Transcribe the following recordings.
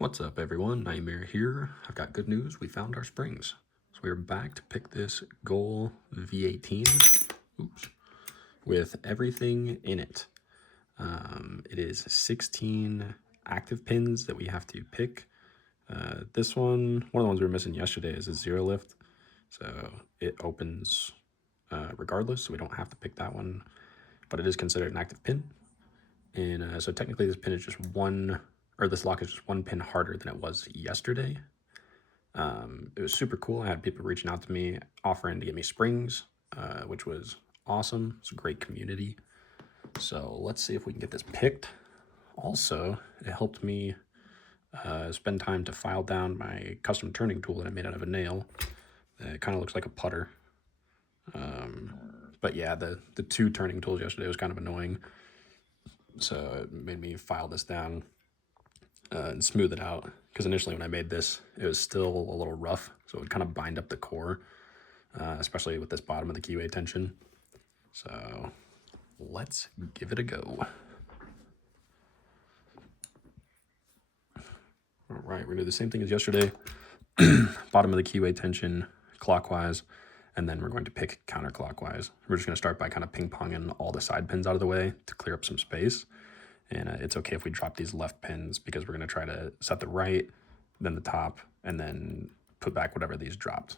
What's up, everyone? Nightmare here. I've got good news. We found our springs. So we're back to pick this Goal V18 with everything in it. It is 16 active pins that we have to pick. This one of the ones we were missing yesterday is a zero lift. So it opens regardless, so we don't have to pick that one. But it is considered an active pin. And so technically this pin is just this lock is just one pin harder than it was yesterday. It was super cool. I had people reaching out to me, offering to get me springs, which was awesome. It's a great community. So let's see if we can get this picked. Also, it helped me spend time to file down my custom turning tool that I made out of a nail. It kind of looks like a putter. But yeah, the two turning tools yesterday was kind of annoying. So it made me file this down and smooth it out. Because initially when I made this, it was still a little rough. So it would kind of bind up the core, especially with this bottom of the keyway tension. So let's give it a go. All right, we're gonna do the same thing as yesterday. Bottom of the keyway tension clockwise, and then we're going to pick counterclockwise. We're just gonna start by kind of ping-ponging all the side pins out of the way to clear up some space. And it's okay if we drop these left pins because we're gonna try to set the right, then the top, and then put back whatever these dropped.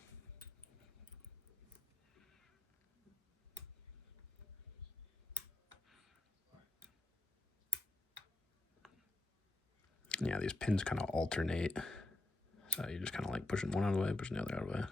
Yeah, these pins kind of alternate. So you're just kind of like pushing one out of the way, pushing the other out of the way.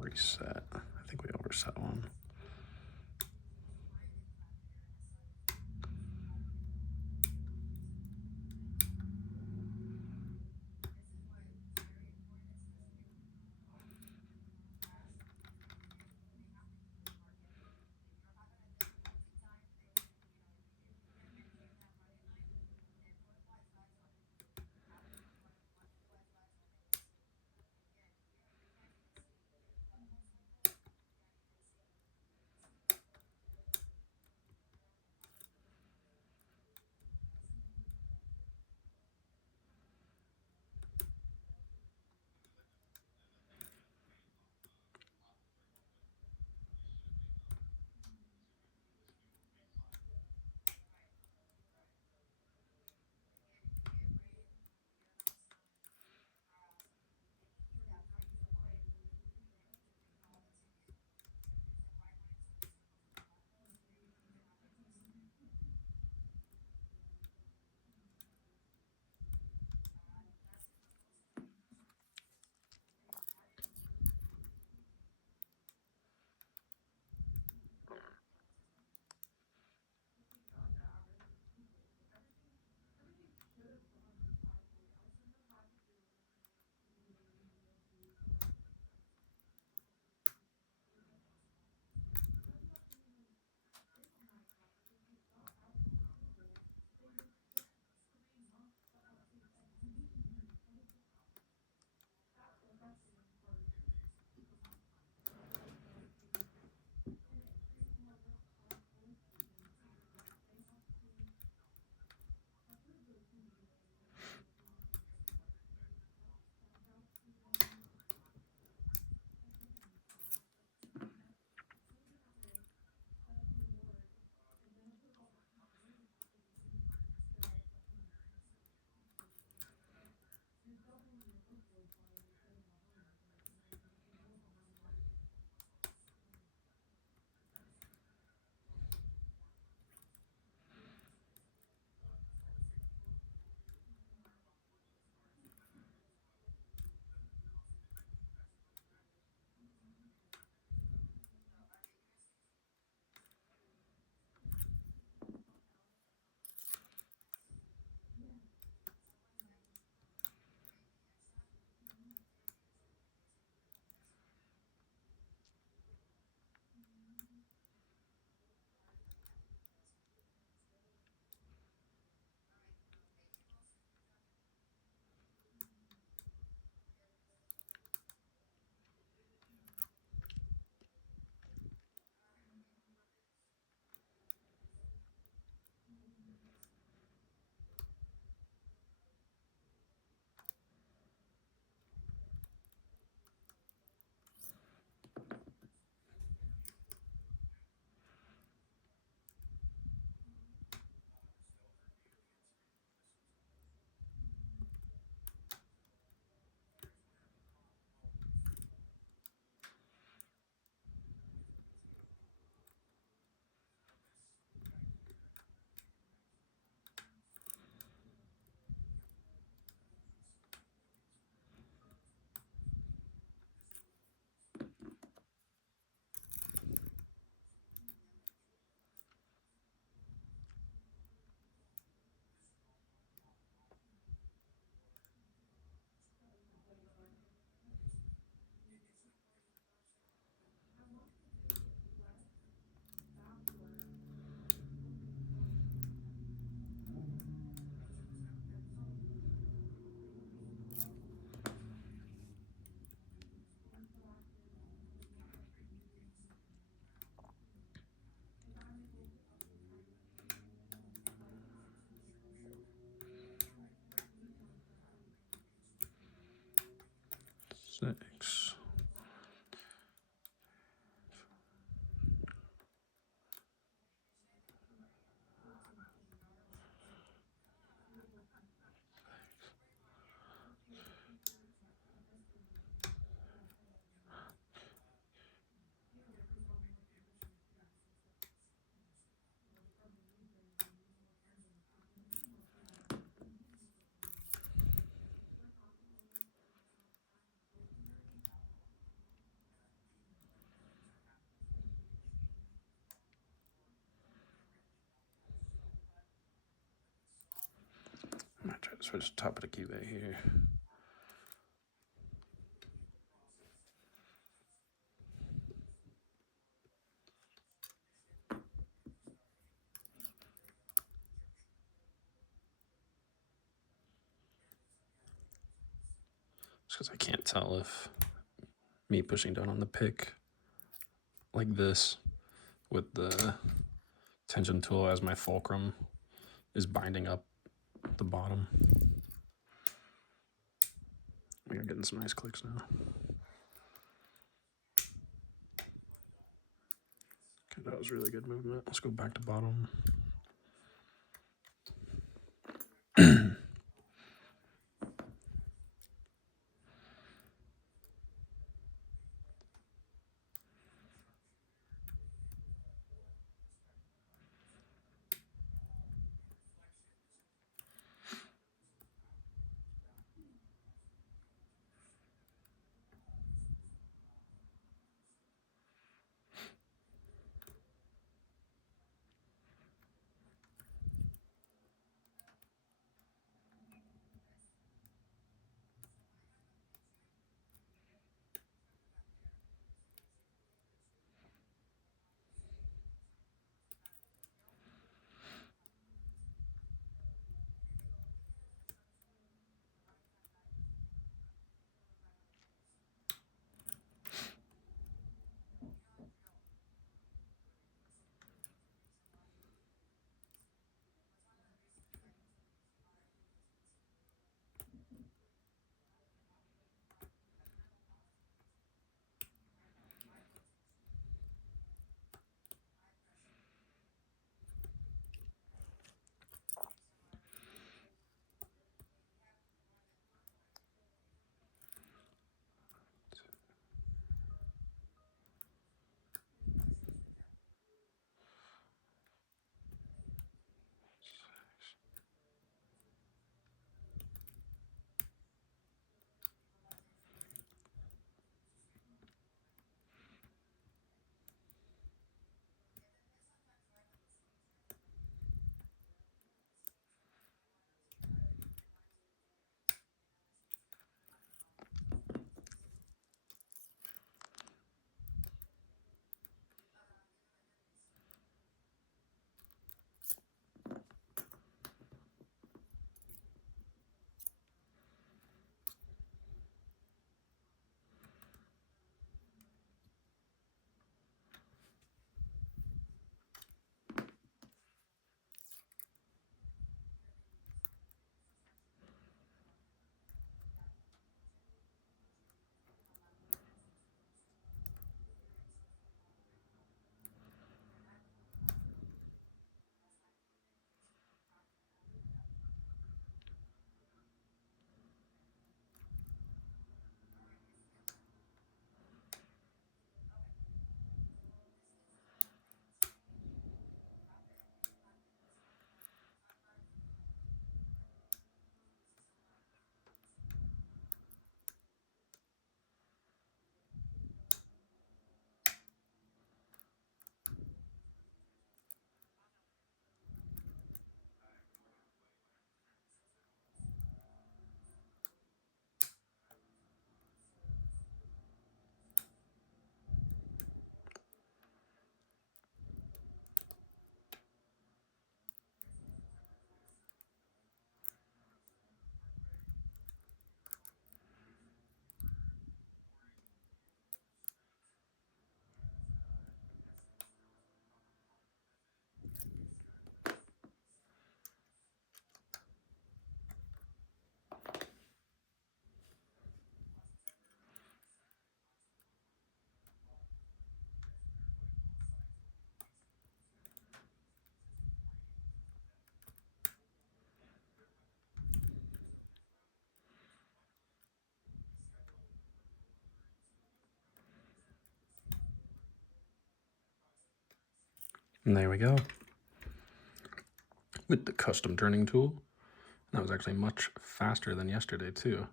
Reset. I think we overset one. 6. I might try to switch the top of the cube here. Just because I can't tell if me pushing down on the pick like this with the tension tool as my fulcrum is binding up the bottom. We are getting some nice clicks now. Okay, that was really good movement. Let's go back to bottom. And there we go. With the custom turning tool. That was actually much faster than yesterday too.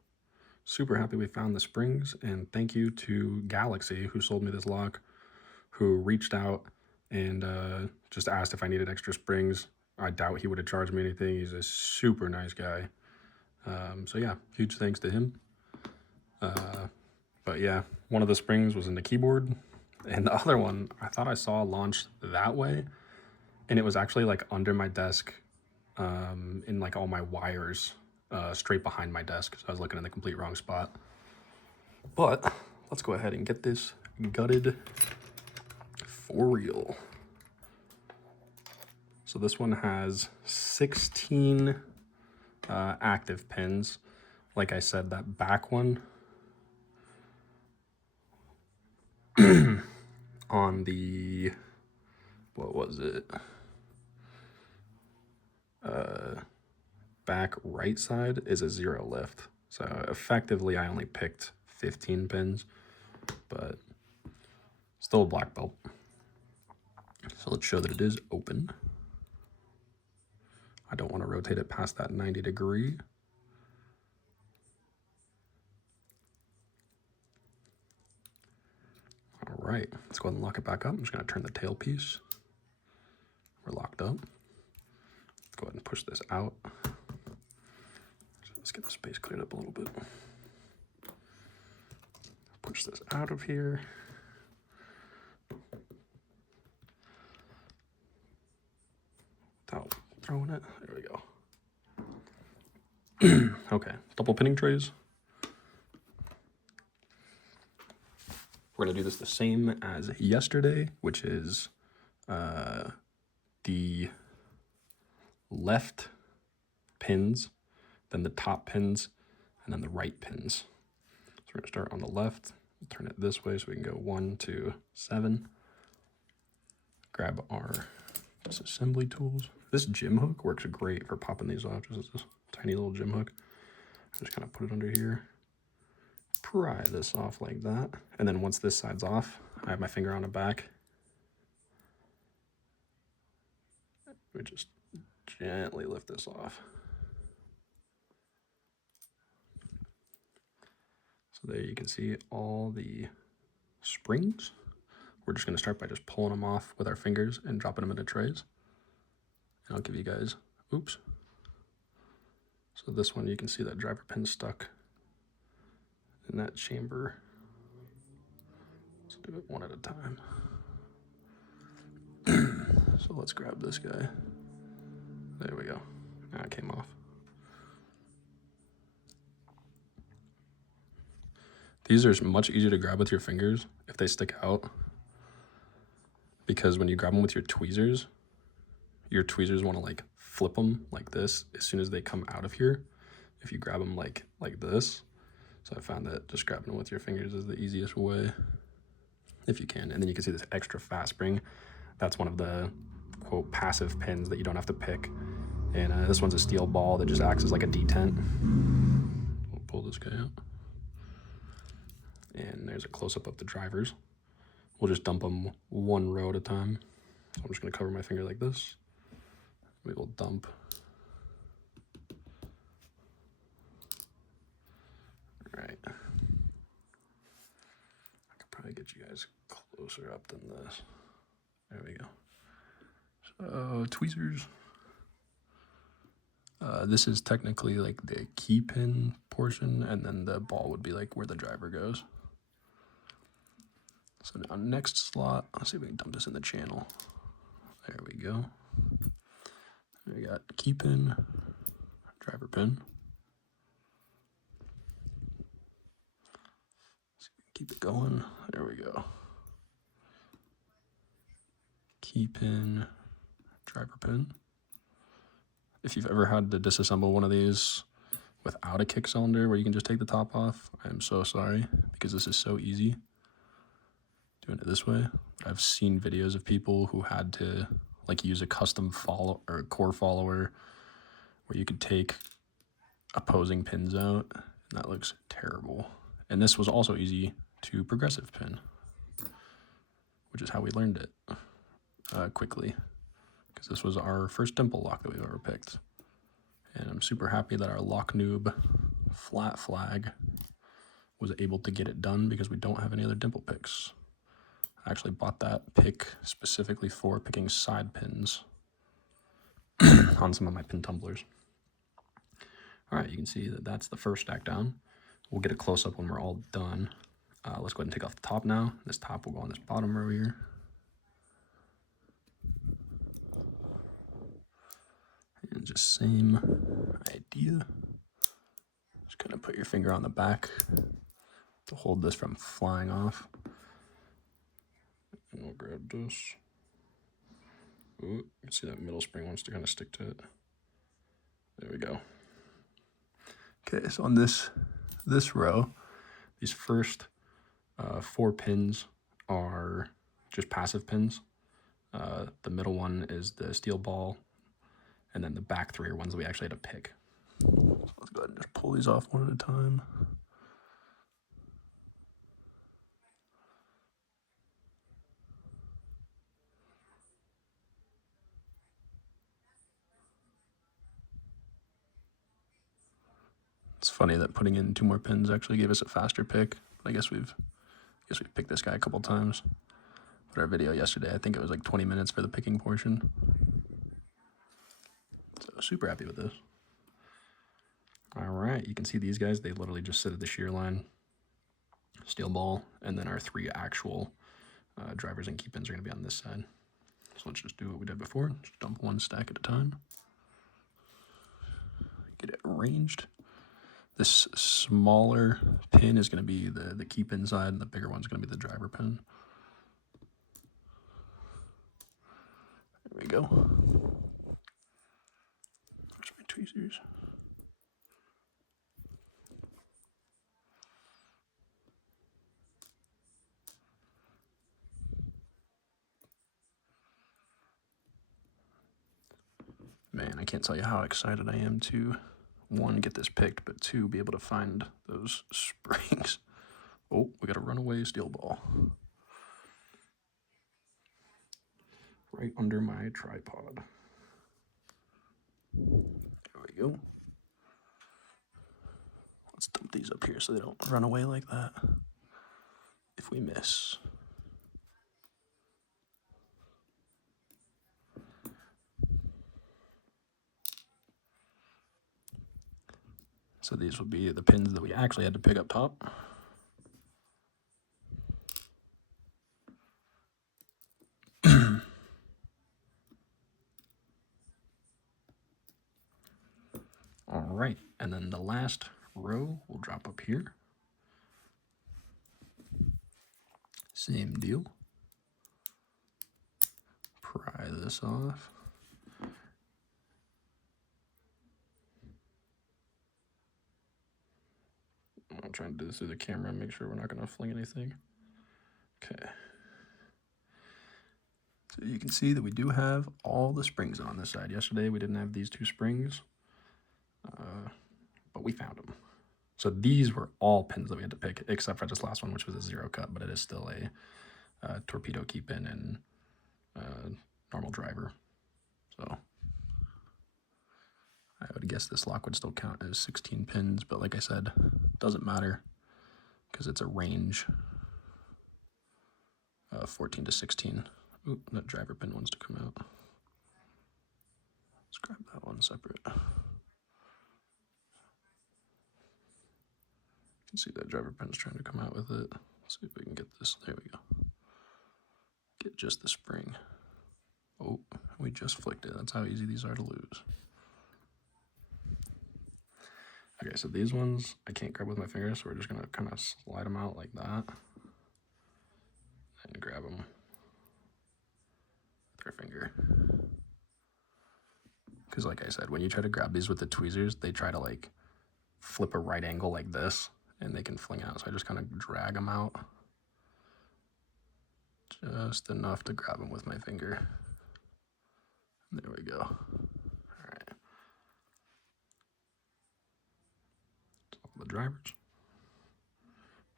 Super happy we found the springs, and thank you to Galaxy who sold me this lock, who reached out and just asked if I needed extra springs. I doubt he would have charged me anything. He's a super nice guy. So yeah, huge thanks to him. But yeah, one of the springs was in the keyboard, and the other one I thought I saw launched that way, and it was actually like under my desk, in like all my wires, straight behind my desk. So I was looking in the complete wrong spot. But let's go ahead and get this gutted for real. So this one has 16 active pins. Like I said, that back one on the, what was it? Back right side is a 0 lift. So effectively I only picked 15 pins, but still a black belt. So let's show that it is open. I don't want to rotate it past that 90 degree. All right, let's go ahead and lock it back up. I'm just going to turn the tailpiece. We're locked up. Let's go ahead and push this out. So let's get the space cleared up a little bit. Push this out of here. Without throwing it. There we go. Okay, double pinning trays. We're going to do this the same as yesterday, which is the left pins, then the top pins, and then the right pins. So we're going to start on the left, turn it this way so we can go 1, 2, 7. Grab our disassembly tools. This gym hook works great for popping these off. Just this tiny little gym hook. Just kind of put it under here. Pry this off like that. And then once this side's off, I have my finger on the back. We just gently lift this off. So there you can see all the springs. We're just going to start by just pulling them off with our fingers and dropping them into trays. And I'll give you guys, oops. So this one, you can see that driver pin stuck in that chamber. Let's do it one at a time. So let's grab this guy. There we go. Now it came off. These are much easier to grab with your fingers if they stick out, because when you grab them with your tweezers want to like flip them like this as soon as they come out of here. If you grab them like this. So I found that just grabbing them with your fingers is the easiest way, if you can. And then you can see this extra fast spring. That's one of the, quote, passive pins that you don't have to pick. And this one's a steel ball that just acts as like a detent. We'll pull this guy out. And there's a close-up of the drivers. We'll just dump them one row at a time. So I'm just going to cover my finger like this. We will dump. All right. I could probably get you guys closer up than this. There we go. So tweezers. This is technically like the key pin portion, and then the ball would be like where the driver goes. So now next slot, let's see if we can dump this in the channel. There we go. We got key pin, driver pin. Let's keep it going. There we go. Key pin, driver pin. If you've ever had to disassemble one of these without a kick cylinder where you can just take the top off, I am so sorry, because this is so easy doing it this way. I've seen videos of people who had to like use a custom follow or core follower where you could take opposing pins out, and that looks terrible. And this was also easy to progressive pin, which is how we learned it. quickly, because this was our first dimple lock that we've ever picked. And I'm super happy that our lock noob flat flag was able to get it done because we don't have any other dimple picks. I actually bought that pick specifically for picking side pins on some of my pin tumblers. All right, you can see that that's the first stack down. We'll get a close-up when we're all done. Let's go ahead and take off the top now. This top will go on this bottom row here. And just same idea. Just kind of put your finger on the back to hold this from flying off. And we'll grab this. Ooh, you can see that middle spring wants to kind of stick to it. There we go. Okay, so on this row, these first 4 pins are just passive pins. The middle one is the steel ball, and then the back 3 are ones that we actually had to pick. So let's go ahead and just pull these off one at a time. It's funny that putting in 2 more pins actually gave us a faster pick. But I guess we've picked this guy a couple times. But our video yesterday, I think it was like 20 minutes for the picking portion. So super happy with this. All right, you can see these guys, they literally just sit at the shear line, steel ball, and then our 3 actual drivers and key pins are gonna be on this side. So let's just do what we did before. Just dump 1 stack at a time. Get it arranged. This smaller pin is going to be the key pin side, and the bigger one's going to be the driver pin. There we go. Where's my tweezers? Man, I can't tell you how excited I am to, 1, get this picked, but 2, be able to find those springs. Oh, we got a runaway steel ball. Right under my tripod. There we go. Let's dump these up here so they don't run away like that if we miss. So these will be the pins that we actually had to pick up top. All right, and then the last row will drop up here. Same deal. Pry this off. I'm trying to do this through the camera and make sure we're not going to fling anything. Okay. So you can see that we do have all the springs on this side. Yesterday we didn't have these 2 springs, but we found them. So these were all pins that we had to pick, except for this last one, which was a 0 cut, but it is still a torpedo key pin and normal driver. So I would guess this lock would still count as 16 pins, but like I said, doesn't matter because it's a range of 14 to 16. Ooh, that driver pin wants to come out. Let's grab that one separate. You can see that driver pin's trying to come out with it. Let's see if we can get this. There we go. Get just the spring. Oh, we just flicked it. That's how easy these are to lose. Okay, so these ones I can't grab with my fingers, so we're just gonna kind of slide them out like that and grab them with our finger. Because like I said, when you try to grab these with the tweezers, they try to like flip a right angle like this and they can fling out. So I just kind of drag them out just enough to grab them with my finger. There we go. All right. So all the drivers.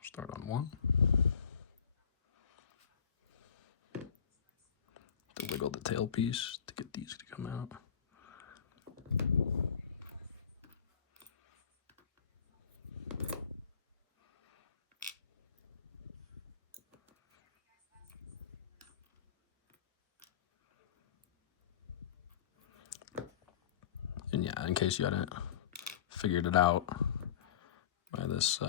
Start on 1. To wiggle tailpiece to get these to come out. And yeah, in case you hadn't figured it out by this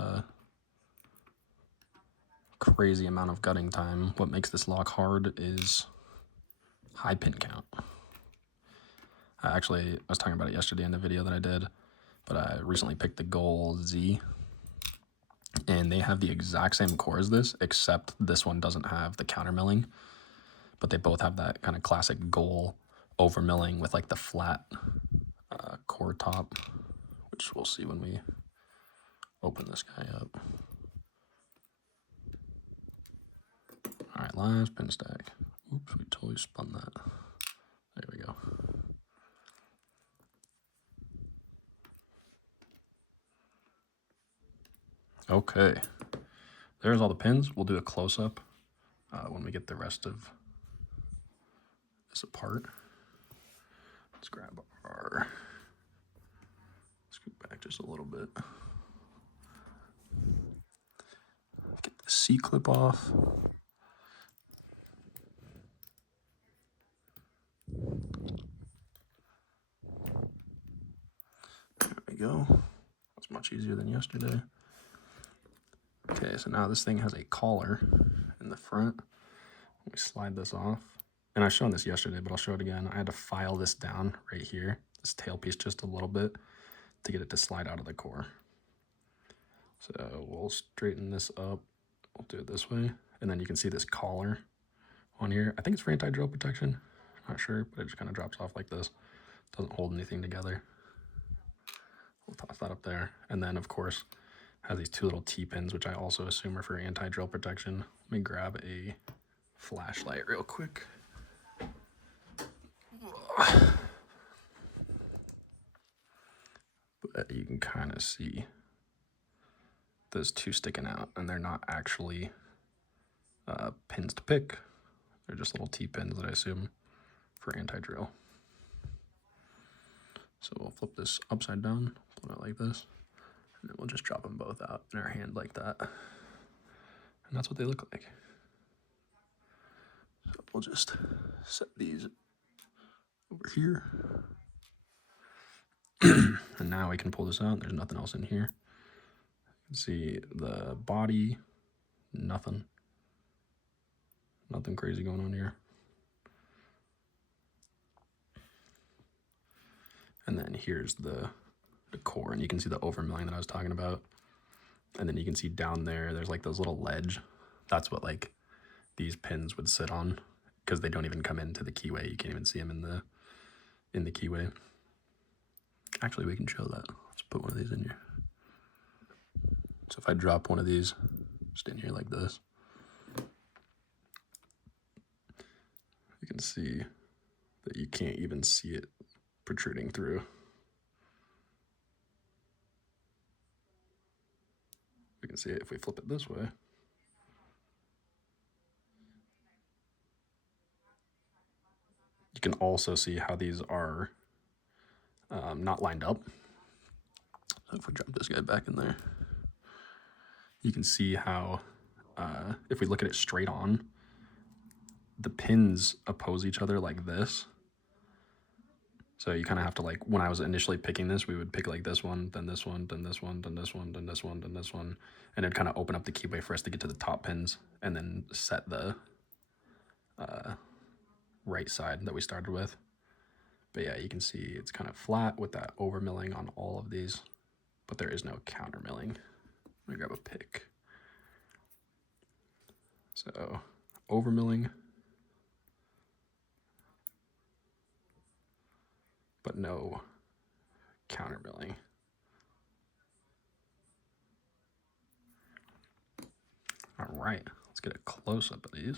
crazy amount of gutting time, what makes this lock hard is high pin count. I was talking about it yesterday in the video that I did, but I recently picked the Goal Z, and they have the exact same core as this, except this one doesn't have the counter milling, but they both have that kind of classic Goal over milling with like the flat core top, which we'll see when we open this guy up. All right, last pin stack. Oops, we totally spun that. There we go. Okay, there's all the pins. We'll do a close-up when we get the rest of this apart. Let's grab our, scoot back just a little bit. Get the C-clip off. There we go. That's much easier than yesterday. Okay, so now this thing has a collar in the front. We slide this off. And I've shown this yesterday, but I'll show it again. I had to file this down right here, this tailpiece just a little bit, to get it to slide out of the core. So we'll straighten this up. We'll do it this way. And then you can see this collar on here. I think it's for anti-drill protection. I'm not sure, but it just kind of drops off like this. Doesn't hold anything together. We'll toss that up there. And then, of course, has these two little T-pins, which I also assume are for anti-drill protection. Let me grab a flashlight real quick. But you can kind of see those two sticking out, and they're not actually pins to pick. They're just little T-pins that I assume for anti-drill. So we'll flip this upside down, pull it like this, and then we'll just drop them both out in our hand like that. And that's what they look like. So we'll just set these over here. And now we can pull this out. There's nothing else in here. You can see the body, nothing crazy going on here. And then here's the core, and you can see the overmilling that I was talking about. And then you can see down there's like those little ledge. That's what like these pins would sit on, because they don't even come into the keyway. You can't even see them in the keyway. Actually, we can show that. Let's put one of these in here. So if I drop one of these just in here like this, you can see that you can't even see it protruding through. We can see it if we flip it this way. You can also see how these are not lined up. So if we drop this guy back in there, you can see how if we look at it straight on, the pins oppose each other like this. So you kind of have to, like, when I was initially picking this, we would pick like this one, then this one, then this one, then this one, then this one, then this one, and it'd kind of open up the keyway for us to get to the top pins and then set the right side that we started with. But yeah, you can see it's kind of flat with that over milling on all of these, but there is no counter milling. Let me grab a pick. So over milling, but no counter milling. All right, let's get a close up of these.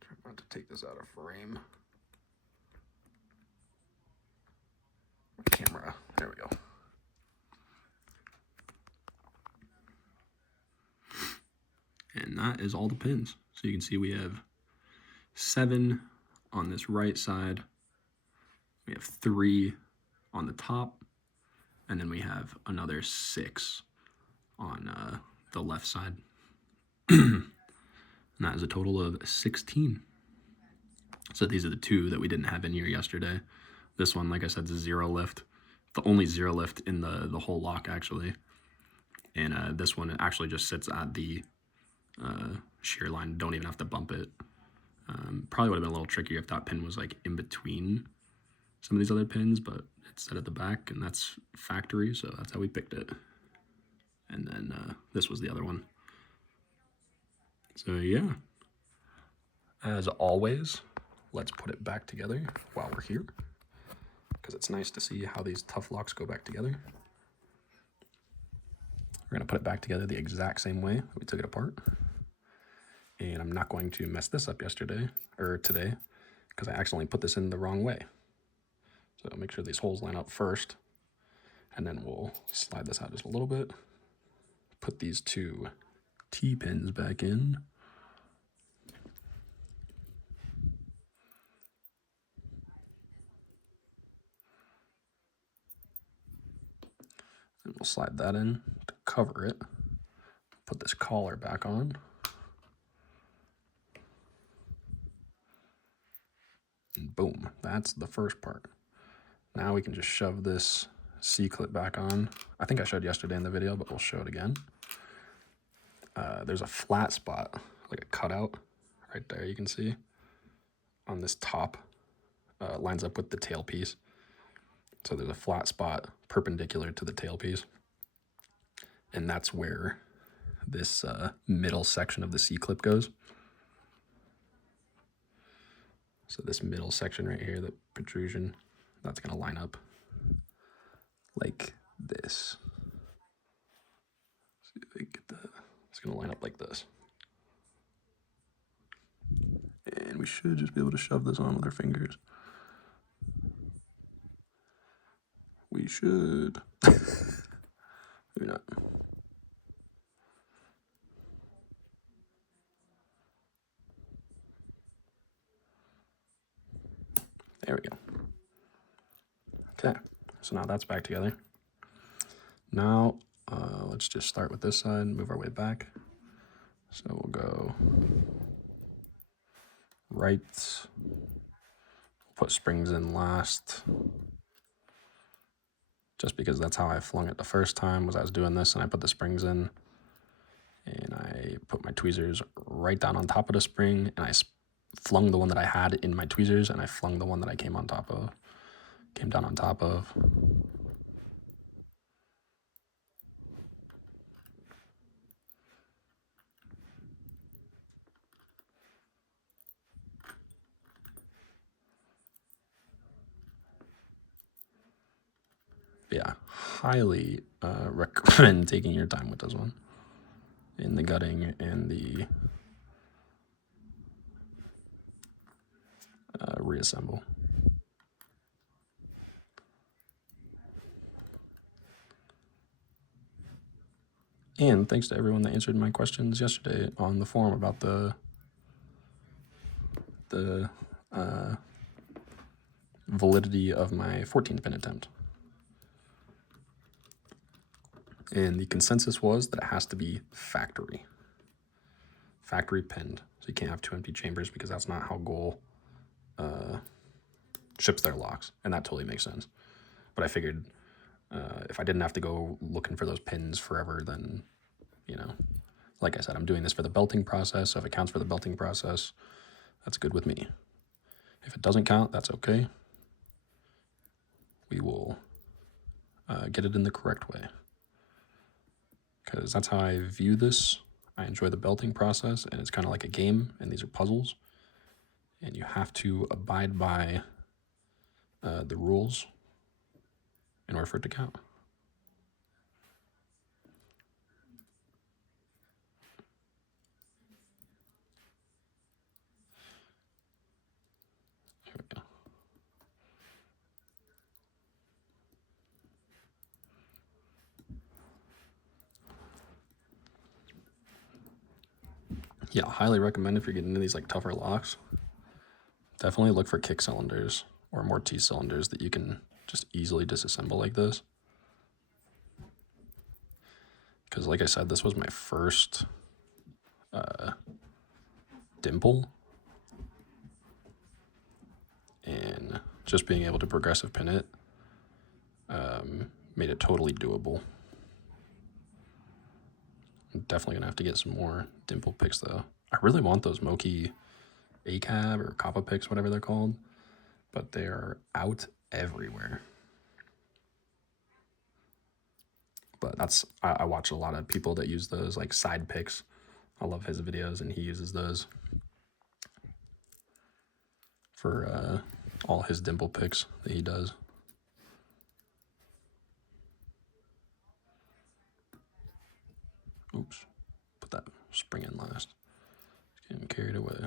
Try not to take this out of frame. Camera, there we go. And that is all the pins. So you can see we have 7 on this right side. We have 3 on the top, and then we have another 6 on the left side. And that is a total of 16. So these are the 2 that we didn't have in here yesterday. This one, like I said, is 0 lift. The only 0 lift in the whole lock, actually. And this one actually just sits at the shear line. Don't even have to bump it. Probably would have been a little trickier if that pin was like in between some of these other pins, but it's set at the back, and that's factory, so that's how we picked it. And then this was the other one. So yeah, as always, let's put it back together while we're here, because it's nice to see how these tough locks go back together. We're gonna put it back together the exact same way that we took it apart. And I'm not going to mess this up today, because I accidentally put this in the wrong way. So make sure these holes line up first, and then we'll slide this out just a little bit. Put these 2 T-pins back in. And we'll slide that in to cover it. Put this collar back on. And boom, that's the first part. Now we can just shove this C-clip back on. I think I showed yesterday in the video, but we'll show it again. There's a flat spot, like a cutout, right there you can see, on this top. Lines up with the tailpiece. So there's a flat spot perpendicular to the tailpiece. And that's where this middle section of the C-clip goes. So this middle section right here, the protrusion, that's gonna line up like this. See if I can get that. It's gonna line up like this. And we should just be able to shove this on with our fingers. We should. Maybe not. There we go. Okay, so now that's back together. Now, let's just start with this side, move our way back. So we'll go right, put springs in last, just because that's how I flung it the first time, was I was doing this and I put the springs in, and I put my tweezers right down on top of the spring, and I flung the one that I had in my tweezers, and I flung the one that I came down on top of. Yeah, highly recommend taking your time with this one, in the gutting and the reassemble. And thanks to everyone that answered my questions yesterday on the forum about the validity of my 14th pin attempt. And the consensus was that it has to be factory pinned. So you can't have 2 empty chambers, because that's not how Goal ships their locks, and that totally makes sense. But I figured if I didn't have to go looking for those pins forever, then, you know, like I said, I'm doing this for the belting process, so if it counts for the belting process, that's good with me. If it doesn't count, that's okay. We will get it in the correct way, because that's how I view this. I enjoy the belting process, and it's kind of like a game, and these are puzzles, and you have to abide by the rules in order for it to count. Here we go. Yeah, highly recommend if you're getting into these like tougher locks. Definitely look for kick cylinders or more T cylinders that you can just easily disassemble like this. Because like I said, this was my first dimple. And just being able to progressive pin it made it totally doable. I'm definitely going to have to get some more dimple picks though. I really want those Moki ACAB or Kappa picks, whatever they're called. But they're out everywhere. But that's, I watch a lot of people that use those like side picks. I love his videos and he uses those for all his dimple picks that he does. Oops, put that spring in last. Getting carried away.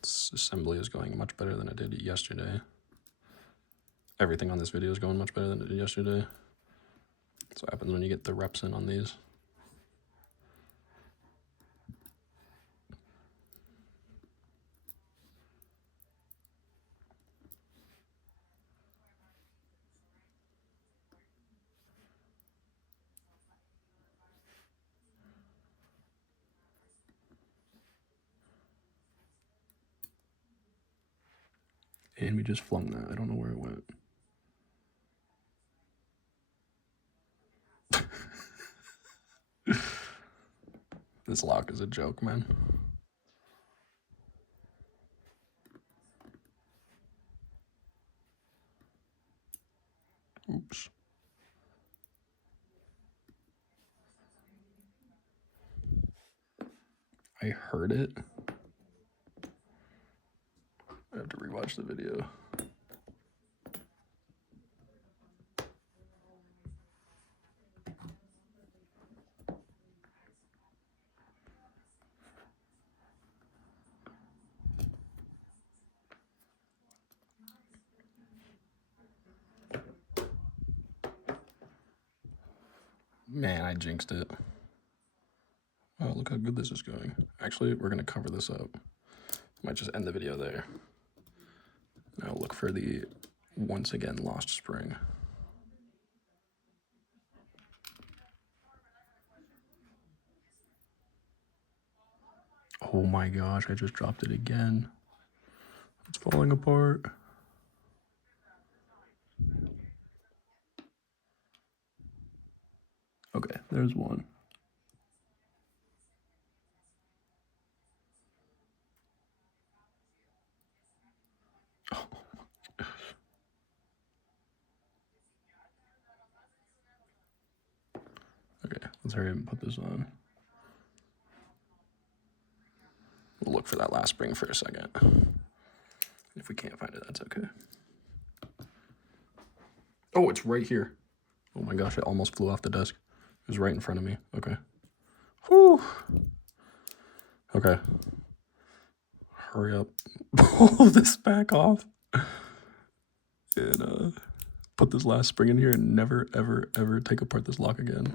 This assembly is going much better than it did yesterday. Everything on this video is going much better than it did yesterday. That's what happens when you get the reps in on these. And we just flung that. I don't know where it went. This lock is a joke, man. Oops. I heard it. I have to rewatch the video. Man, I jinxed it. Oh, look how good this is going. Actually, we're going to cover this up. Might just end the video there. Now look for the once again lost spring. Oh my gosh, I just dropped it again. It's falling apart. Okay, there's one. Oh. Okay, let's hurry up and put this on. We'll look for that last spring for a second. If we can't find it, that's okay. Oh, it's right here. Oh my gosh, it almost flew off the desk. It was right in front of me. Okay. Whew. Okay. Hurry up. Pull this back off. And put this last spring in here and never, ever, ever take apart this lock again.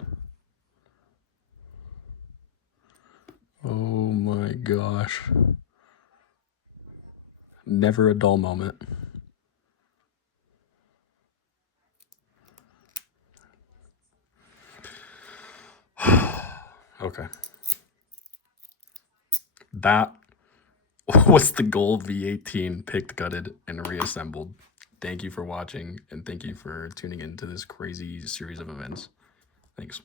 Oh my gosh. Never a dull moment. Okay. That was the gold V18 picked, gutted, and reassembled. Thank you for watching, and thank you for tuning into this crazy series of events. Thanks.